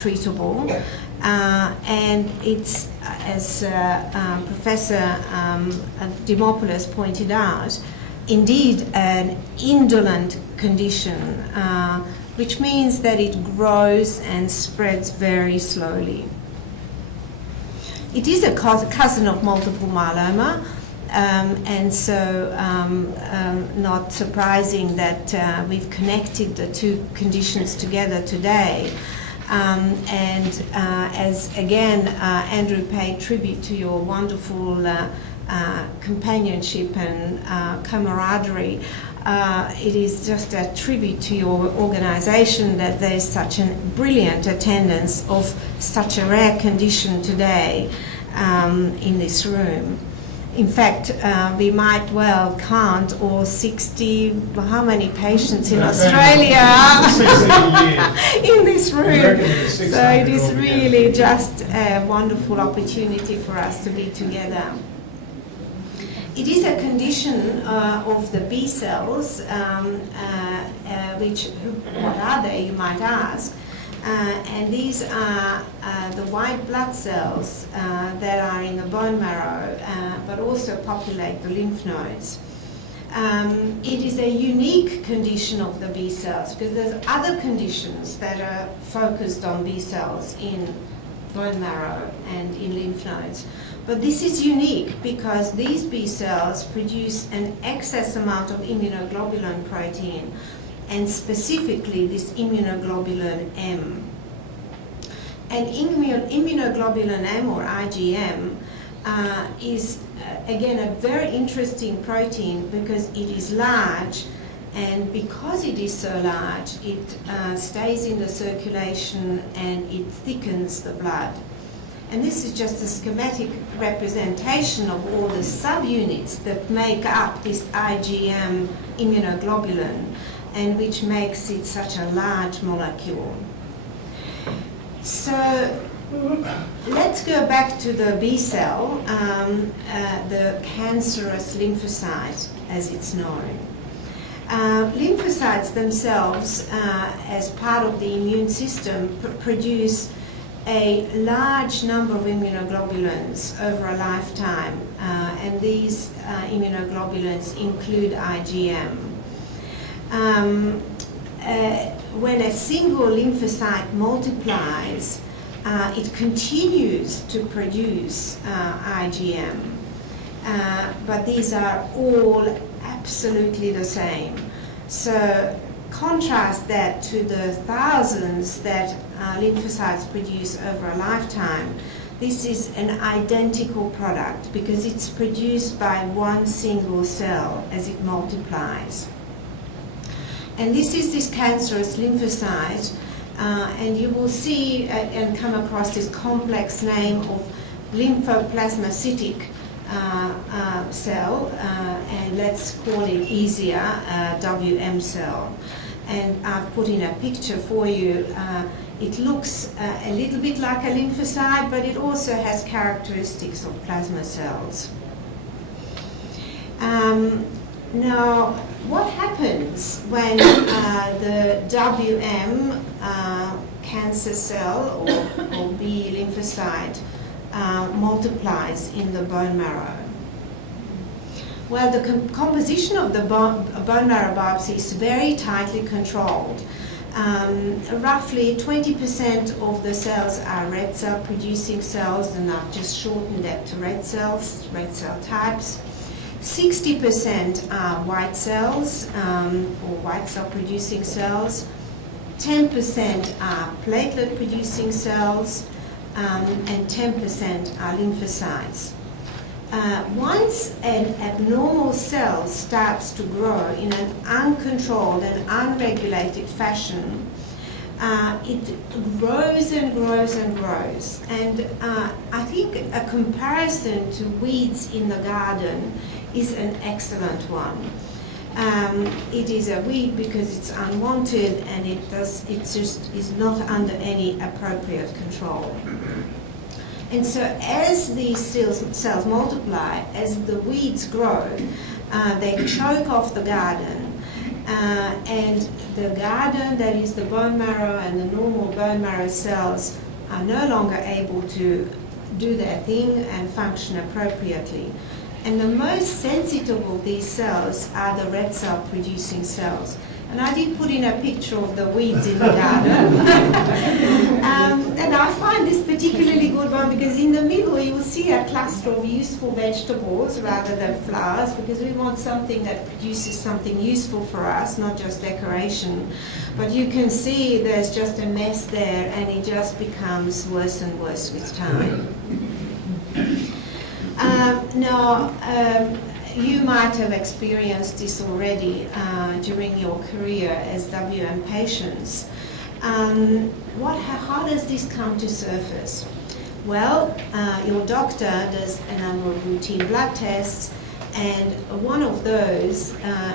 treatable, and it's, as Professor Dimopoulos pointed out, indeed an indolent condition, which means that it grows and spreads very slowly. It is a cousin of multiple myeloma, and so not surprising that we've connected the two conditions together today. And as again, Andrew paid tribute to your wonderful companionship and camaraderie, it is just a tribute to your organisation that there is such a brilliant attendance of such a rare condition today in this room. In fact, we might well count all 60, how many patients in Australia in this room. So it is really just a wonderful opportunity for us to be together. It is a condition of the B cells, what are they, you might ask? And these are the white blood cells that are in the bone marrow, but also populate the lymph nodes. It is a unique condition of the B cells because there's other conditions that are focused on B cells in bone marrow and in lymph nodes. But this is unique because these B cells produce an excess amount of immunoglobulin protein, and specifically this immunoglobulin M. And immunoglobulin M, or IgM, is again a very interesting protein because it is large, and because it is so large, it stays in the circulation and it thickens the blood. And this is just a schematic representation of all the subunits that make up this IgM immunoglobulin, and which makes it such a large molecule. So let's go back to the B cell, the cancerous lymphocyte as it's known. Lymphocytes themselves, as part of the immune system, produce a large number of immunoglobulins over a lifetime, and these immunoglobulins include IgM. When a single lymphocyte multiplies, it continues to produce IgM, but these are all absolutely the same. So contrast that to the thousands that lymphocytes produce over a lifetime. This is an identical product because it's produced by one single cell as it multiplies. And this is this cancerous lymphocyte, and you will see and come across this complex name of lymphoplasmacytic cell, and let's call it easier, WM cell. And I've put in a picture for you. It looks a little bit like a lymphocyte, but it also has characteristics of plasma cells. Now, what happens when the WM cancer cell or B lymphocyte multiplies in the bone marrow? Well, the composition of the bone marrow biopsy is very tightly controlled. Roughly 20% of the cells are red cell producing cells, and I've just shortened that to red cells, red cell types. 60% are white cells, or white cell producing cells. 10% are platelet producing cells, and 10% are lymphocytes. Once an abnormal cell starts to grow in an uncontrolled and unregulated fashion, it grows and grows and grows. And I think a comparison to weeds in the garden is an excellent one. It is a weed because it's unwanted and it just is not under any appropriate control. And so as these cells multiply, as the weeds grow, they choke off the garden, And the garden, that is the bone marrow and the normal bone marrow cells, are no longer able to do their thing and function appropriately. And the most sensitive of these cells are the red cell producing cells. And I did put in a picture of the weeds in the garden. And I find this particularly good one because in the middle you will see a cluster of useful vegetables rather than flowers, because we want something that produces something useful for us, not just decoration. But you can see there's just a mess there, and it just becomes worse and worse with time. You might have experienced this already during your career as WM patients. How does this come to surface? Well, your doctor does a number of routine blood tests, and one of those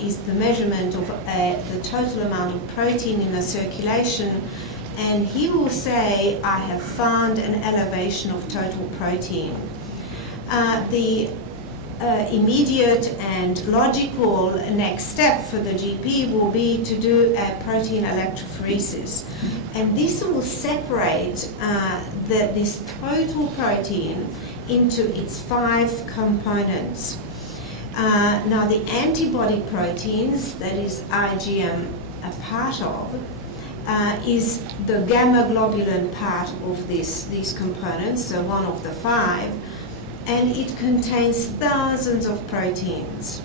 is the measurement of the total amount of protein in the circulation, and he will say, I have found an elevation of total protein. The immediate and logical next step for the GP will be to do a protein electrophoresis. And this will separate this total protein into its 5 components. Now the antibody proteins, that is IgM a part of, is the gamma globulin part of these components, so one of the 5. And it contains thousands of proteins.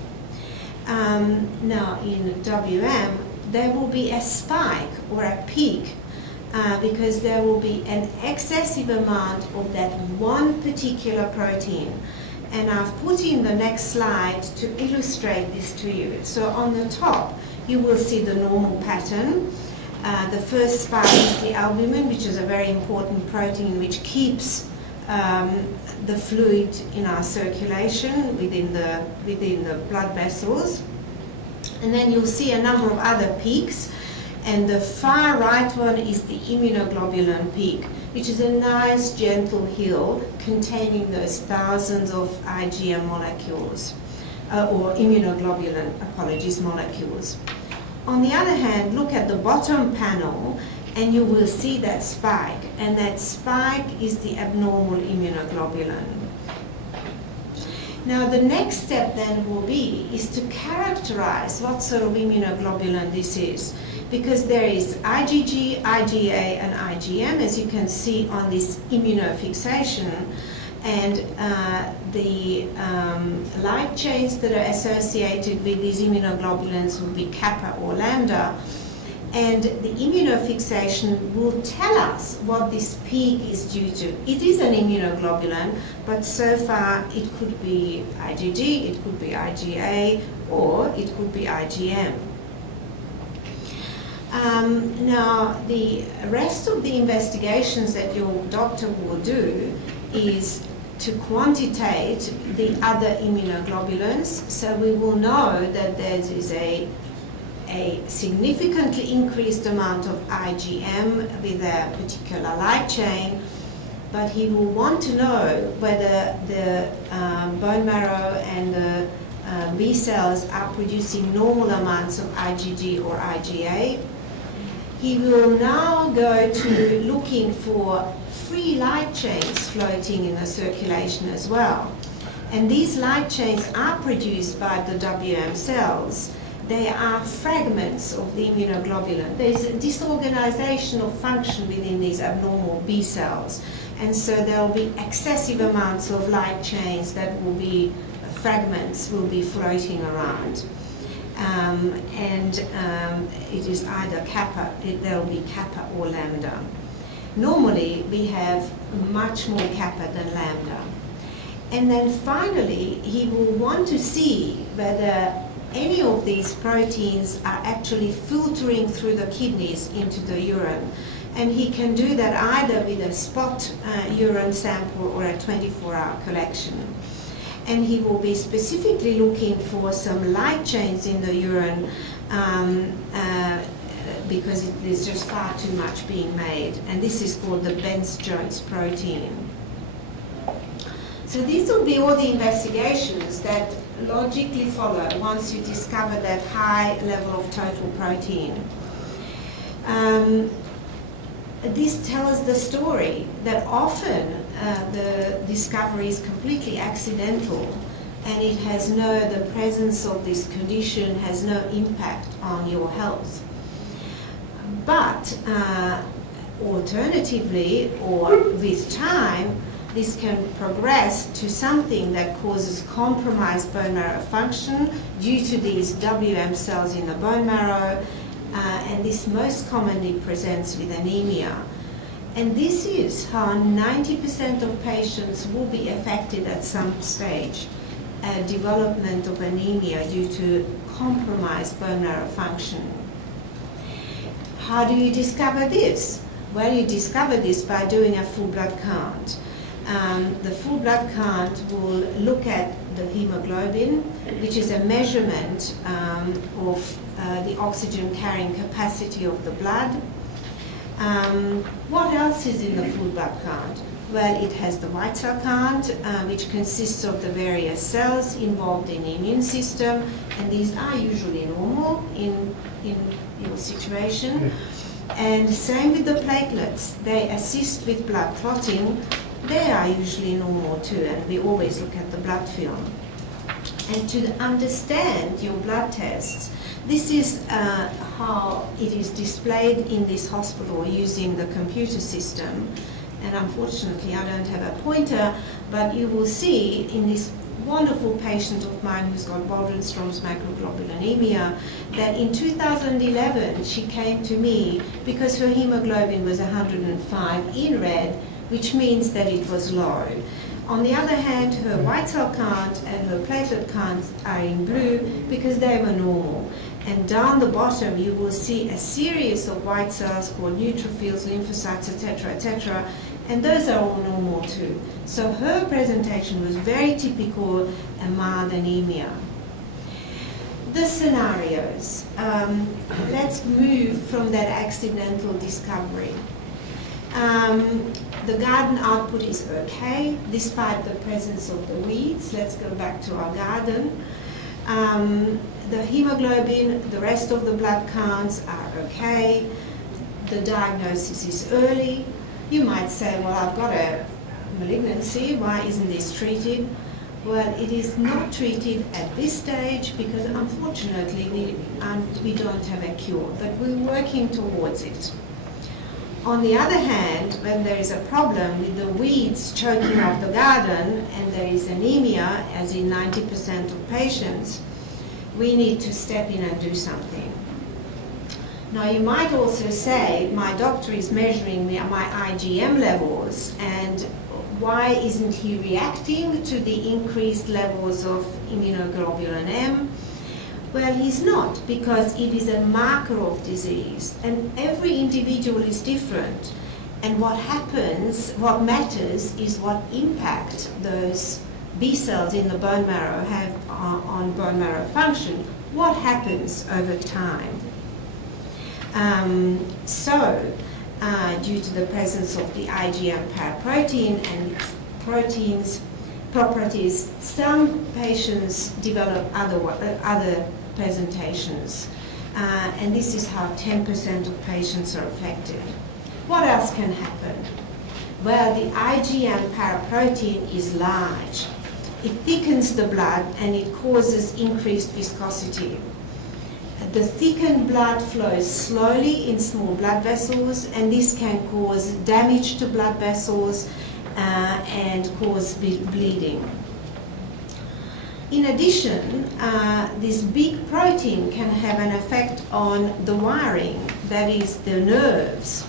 Now in WM, there will be a spike or a peak because there will be an excessive amount of that one particular protein. And I've put in the next slide to illustrate this to you. So on the top, you will see the normal pattern. The first spike is the albumin, which is a very important protein which keeps the fluid in our circulation within the blood vessels. And then you'll see a number of other peaks, and the far right one is the immunoglobulin peak, which is a nice gentle hill containing those thousands of IgM molecules, or immunoglobulin, molecules. On the other hand, look at the bottom panel, and you will see that spike, and that spike is the abnormal immunoglobulin. Now the next step then will be to characterize what sort of immunoglobulin this is, because there is IgG, IgA and IgM, as you can see on this immunofixation, and the light chains that are associated with these immunoglobulins will be kappa or lambda. And the immunofixation will tell us what this peak is due to. It is an immunoglobulin, but so far it could be IgG, it could be IgA, or it could be IgM. Now, the rest of the investigations that your doctor will do is to quantitate the other immunoglobulins, so we will know that there is a significantly increased amount of IgM with a particular light chain, but he will want to know whether the bone marrow and the B cells are producing normal amounts of IgG or IgA. He will now go to looking for free light chains floating in the circulation as well. And these light chains are produced by the WM cells. They are fragments of the immunoglobulin. There's a disorganization of function within these abnormal B cells. And so there will be excessive amounts of light chains that will be, fragments will be floating around. It is either kappa, there will be kappa or lambda. Normally, we have much more kappa than lambda. And then finally, he will want to see whether any of these proteins are actually filtering through the kidneys into the urine. And he can do that either with a spot urine sample or a 24-hour collection. And he will be specifically looking for some light chains in the urine because there's just far too much being made. And this is called the Bence-Jones protein. So these will be all the investigations that logically follow once you discover that high level of total protein. This tells the story that often the discovery is completely accidental, and it has the presence of this condition has no impact on your health. But alternatively, or with time, this can progress to something that causes compromised bone marrow function due to these WM cells in the bone marrow, and this most commonly presents with anemia. And this is how 90% of patients will be affected at some stage, development of anemia due to compromised bone marrow function. How do you discover this? Well, you discover this by doing a full blood count. The full blood count will look at the hemoglobin, which is a measurement of the oxygen carrying capacity of the blood. What else is in the full blood count? Well, it has the white cell count, which consists of the various cells involved in the immune system, and these are usually normal in your situation. And same with the platelets. They assist with blood clotting. They are usually normal too, and we always look at the blood film. And to understand your blood tests, this is how it is displayed in this hospital using the computer system. And unfortunately, I don't have a pointer, but you will see in this wonderful patient of mine who's got Waldenstrom's microglobulinemia that in 2011 she came to me because her hemoglobin was 105 in red, which means that it was low. On the other hand, her white cell count and her platelet counts are in blue because they were normal. And down the bottom you will see a series of white cells called neutrophils, lymphocytes, etc., and those are all normal too. So her presentation was very typical and mild anemia. The scenarios. Let's move from that accidental discovery. The garden output is okay, despite the presence of the weeds. Let's go back to our garden. The hemoglobin, the rest of the blood counts are okay. The diagnosis is early. You might say, well, I've got a malignancy, why isn't this treated? Well, it is not treated at this stage because unfortunately we don't have a cure, but we're working towards it. On the other hand, when there is a problem with the weeds choking off the garden and there is anemia, as in 90% of patients, we need to step in and do something. Now you might also say, my doctor is measuring my IgM levels, and why isn't he reacting to the increased levels of immunoglobulin M? Well, he's not, because it is a marker of disease, and every individual is different. And what happens, what matters, is what impact those B cells in the bone marrow have on bone marrow function. What happens over time? Due to the presence of the IgM paraprotein and its properties, some patients develop other presentations, and this is how 10% of patients are affected. What else can happen? Well, the IgM paraprotein is large. It thickens the blood and it causes increased viscosity. The thickened blood flows slowly in small blood vessels, and this can cause damage to blood vessels and cause bleeding. In addition, this big protein can have an effect on the wiring, that is the nerves.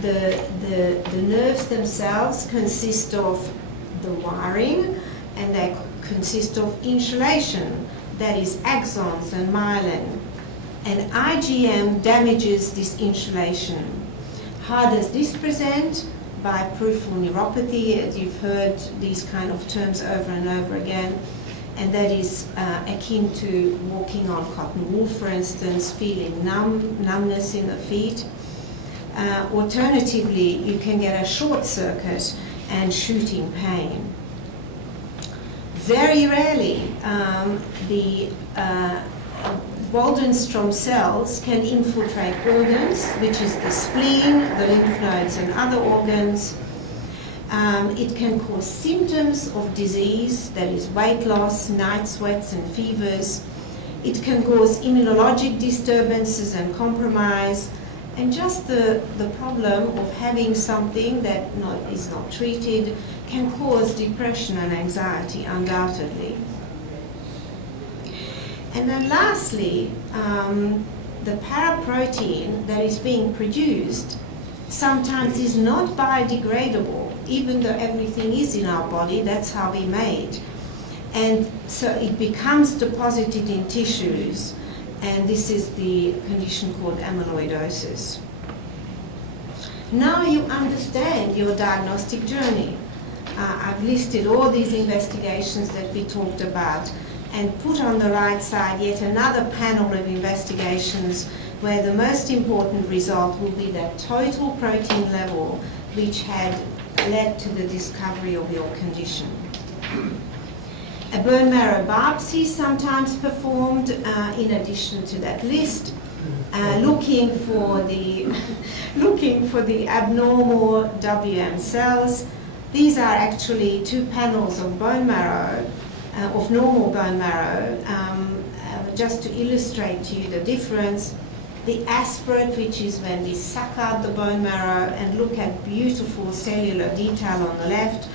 The nerves themselves consist of the wiring, and they consist of insulation, that is axons and myelin. And IgM damages this insulation. How does this present? By peripheral neuropathy, as you've heard these kind of terms over and over again, and that is akin to walking on cotton wool, for instance, feeling numbness in the feet. Alternatively, you can get a short circuit and shooting pain. Very rarely, the Waldenstrom cells can infiltrate organs, which is the spleen, the lymph nodes, and other organs. It can cause symptoms of disease, that is weight loss, night sweats, and fevers. It can cause immunologic disturbances and compromise. And just the problem of having something that is not treated can cause depression and anxiety, undoubtedly. And then lastly, the paraprotein that is being produced sometimes is not biodegradable, even though everything is in our body, that's how we're made. And so it becomes deposited in tissues, and this is the condition called amyloidosis. Now you understand your diagnostic journey. I've listed all these investigations that we talked about and put on the right side yet another panel of investigations where the most important result will be that total protein level which had led to the discovery of your condition. A bone marrow biopsy is sometimes performed in addition to that list, looking for the abnormal WM cells. These are actually two panels of bone marrow, of normal bone marrow, just to illustrate to you the difference. The aspirate, which is when we suck out the bone marrow and look at beautiful cellular detail on the left,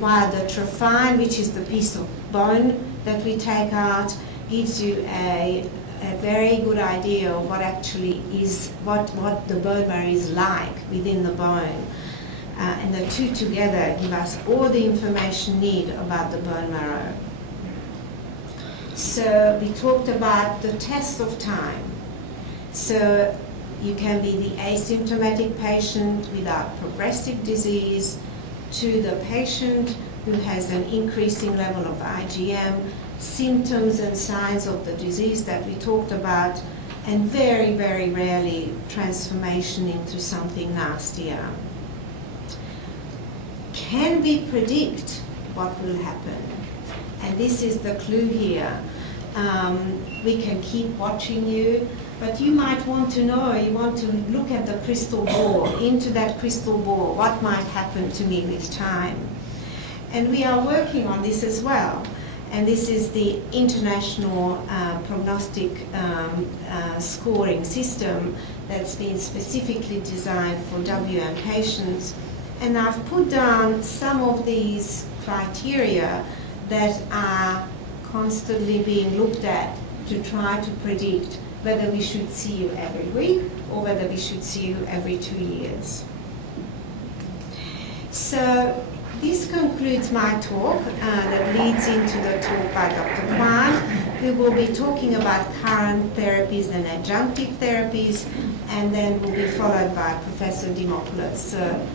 while the trophine, which is the piece of bone that we take out, gives you a very good idea of what actually is, what the bone marrow is like within the bone. And the two together give us all the information needed about the bone marrow. So we talked about the test of time. So you can be the asymptomatic patient without progressive disease, to the patient who has an increasing level of IgM, symptoms and signs of the disease that we talked about, and very, very rarely transformation into something nastier. Can we predict what will happen? And this is the clue here. We can keep watching you, but you might want to know, you want to look at the crystal ball, into that crystal ball, what might happen to me with time. And we are working on this as well. And this is the international prognostic scoring system that's been specifically designed for WM patients. And I've put down some of these criteria that are constantly being looked at to try to predict whether we should see you every week or whether we should see you every 2 years. So this concludes my talk that leads into the talk by Dr. Kwan, who will be talking about current therapies and adjunctive therapies, and then will be followed by Professor Dimopoulos. So